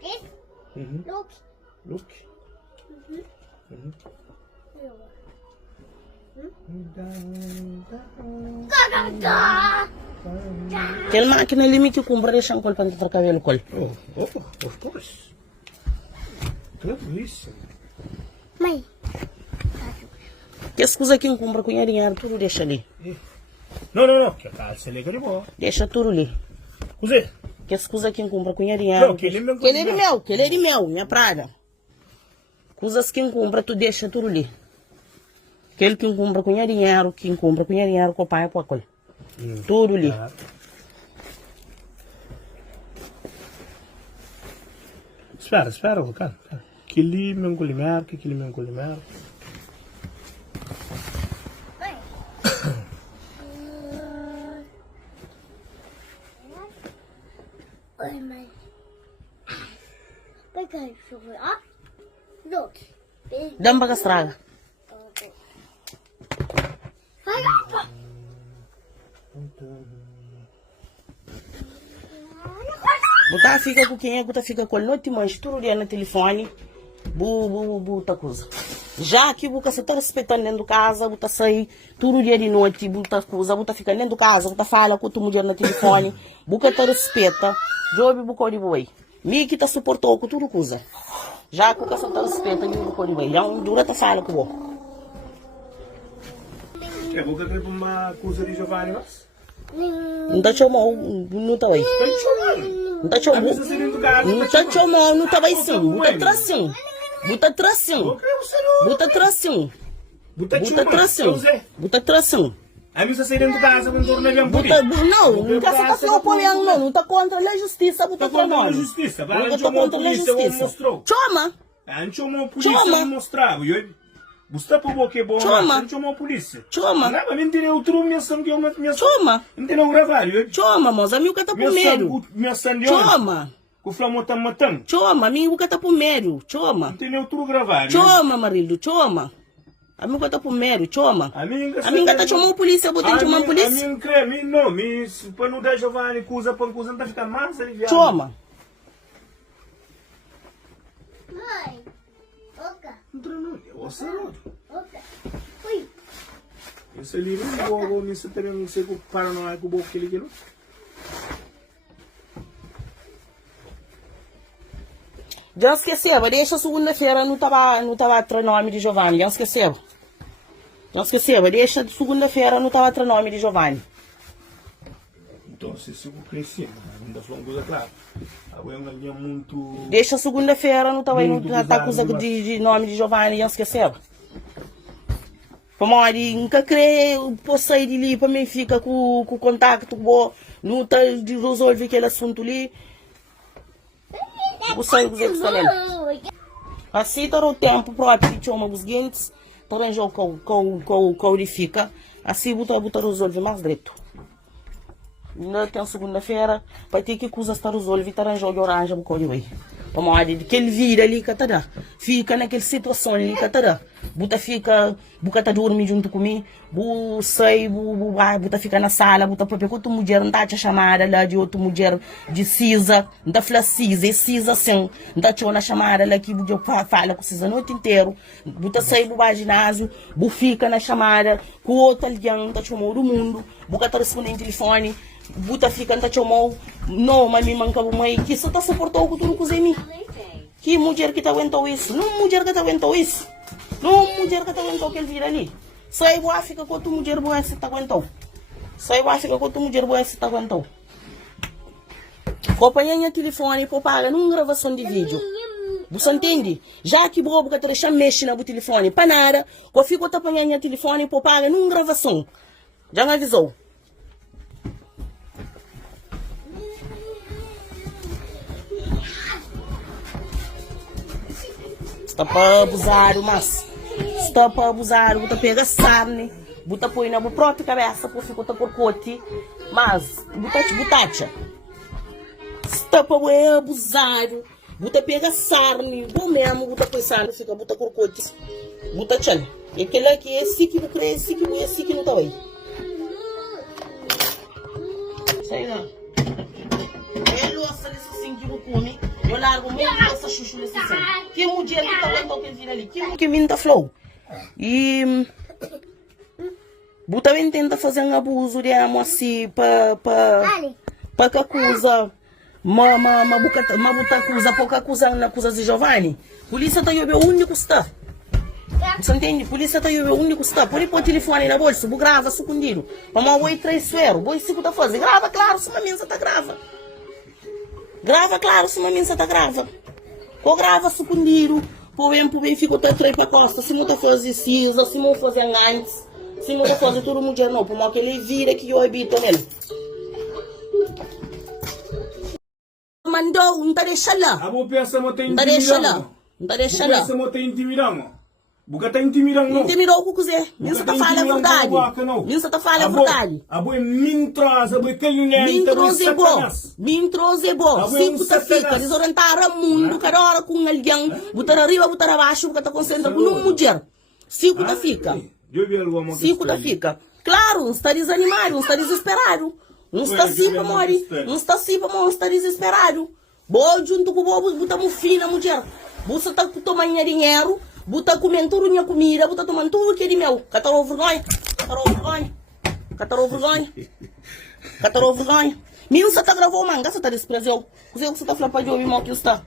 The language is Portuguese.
This? Look. Look. Aquela máquina ali que compra deixa um col para trocar cabelo col. Oh, of course. Tudo isso. Mãe. Que as coisas que compra com dinheiro tudo deixa ali. No. Que tal se lega de boa. Deixa tudo ali. Cos'è? Que as coisas que compra com dinheiro. Não, que ele é de meu, minha praga. Coisas que compra tu deixa tudo ali. Aquele que compra com dinheiro, com o pai com a col. Tudo ali. Spera, calma. Aquele me encolher. Oi, mãe. Pega isso, ó. Look. Dá-me para estraga. Botar fica com quem é, botar fica com ele, não te manche tudo dia no telefone, buta coisa. Já que você está respeitando dentro de casa, botar sair tudo dia de noite, botar coisa, botar fica dentro de casa, botar fala com tua mulher no telefone, boca te respeita, jobe buco de boi. Me que tá suportou com tudo coisa. Já que você está respeitando o buco de boi, já dura te fala com o É, vou querer uma coisa de Giovanni, mas? Não tá chamando, não tá aí. Não tá chamando, não tá chamando, não tá aí sim. Buta tracinho. Buta tracinho. Buta tracinho. Buta tracinho. A mim está saindo de casa, quando torna bem por não tá se apoiando, não tá contra a justiça, buta contra a nome. justiça, vai Buta contra a justiça. Chama. A gente chamou a polícia, não mostrava. Você por boque bom, a gente chamou a polícia. Chama. Não, mentira, eu trouxe minha sangue, minha Chama. Entendeu? Gravar, chama, moça, amigo que tá por medo. Minha sangue, chama. O flamo tá matando. Chama, amigo que tá por medo. Chama. Entendeu? Tu gravar. Chama, marido, chama. Amigo que tá por medo, chama. Amigo que tá chamando a polícia, botando chamando a polícia. Amigo, não, para não dar Giovanni, coisa, não tá ficando mais aliviado. Chama. Mãe. Oca. Não, Oca. Ui. Esse livro não vou nisso também, não sei o paranoia com o boco que ele quer. Já esqueceu, deixa segunda-feira, não tava atrás nome de Giovanni, já esqueceu. Deixa segunda-feira, não tava atrás nome de Giovanni. Então, se eu crescer, ainda foi uma coisa clara. Agora é uma linha muito... Deixa segunda-feira, não tava aí, não tá coisa de nome de Giovanni, já esqueceu. Como olha, nunca creio, posso sair de ali, para mim fica com o contato, não tá de resolver aquele assunto ali. Vou sair com os também. Assim, todo o tempo próprio que chama os guintes, todo o jogo que ele fica, assim, bota resolver mais direito. Ainda tem segunda-feira, vai ter que coisa estar resolver, estar em jogo de oranja, um código aí. Como olha, que ele vira ali, catará, fica naquela situação ali, catará. Buta fica, buta dormir junto comigo, buta fica na sala, buta própria outra mulher, não tá te chamada lá de outra mulher de Cisa, não tá falando Cisa, é Cisa sim, não tá te chamada lá que eu fala com Cisa a noite inteira, buta sair do ginásio, buta fica na chamada com outra alguém, não tá chamando do mundo, buta tá respondendo telefone, buta fica, não tá chamando, não, mas me manca mãe, que só tá suportando com tudo com você. Que mulher que tá aguentou isso? Não mulher que tá aguentou isso. Não mulher que tá aguentou aquele vira ali. Sai boa fica com a tua mulher boa se tá aguentou. Sai boa fica com a tua mulher boa se tá aguentou. Companhia telefone por paga numa gravação de vídeo. Você entende? Já que boa porque tu mexe no telefone para nada, eu fico apanhando telefone por paga numa gravação. Já me avisou. Está para abusar, mas está para abusar, bota pega sarne, bota põe na própria cabeça, por ficar por cote, mas butacha. Está para abusar, bota pega sarne, bom mesmo, bota põe sarne, fica bota por cote, bota tchan. E aquele aqui é esse que não crê, esse que não é, esse que não tá aí. Sai lá. É louça desse assim que come, eu largo muito essa chuchu nesse céu. Que mulher que tá vendo que vira ali? Que minta flow. E também tenta fazer um abuso de amo assim para que acusa uma buta acusa pouca acusa na acusa de Giovanni. Polícia tá aí o único está. Você entende? Polícia tá aí o único está. Por o telefone na bolsa, bu grava sucundido. Vamos oi traiçoeiro, boi se tá fazendo. Grava claro, se uma mensa tá grava. Grava claro, se uma mensa tá grava. Ou grava sucundido. Por bem fica até três pra costa. Se não tá fazendo cisa, se não fazer antes. Se não fazer tudo mulher não, por mal que ele vira que eu habito nele. Mandou, não tá deixando lá. Abo pensa mo te Não tá deixando intimidando. lá. Não tá deixando lá. Pensa mo te intimidando. Buka tá intimidando não. Intimidou o que quiser. Minsa tá falando a verdade. Minsa tá falando a verdade. Abo é mintras, abo é caluniante, Mintros é bom. Se puta fica, desorientar o mundo, cada hora com alguém, botar arriba, botar abaixo, porque tá concentrado com uma mulher. Se puta fica. Se puta fica. Claro, uns está desanimado, uns está desesperado. Uns está assim para morrer, uns está assim para morrer, uns está desesperado. Boa, junto com o bobo, botamos fim na mulher. Você tá tomando dinheiro, bota comendo tudo minha comida, bota tomando tudo que é de meu. Catarou vergonha, catarou vergonha, catarou vergonha, catarou vergonha. Minha você tá gravou manga, você tá desprezou. Você tá falando para eu ir mal que está.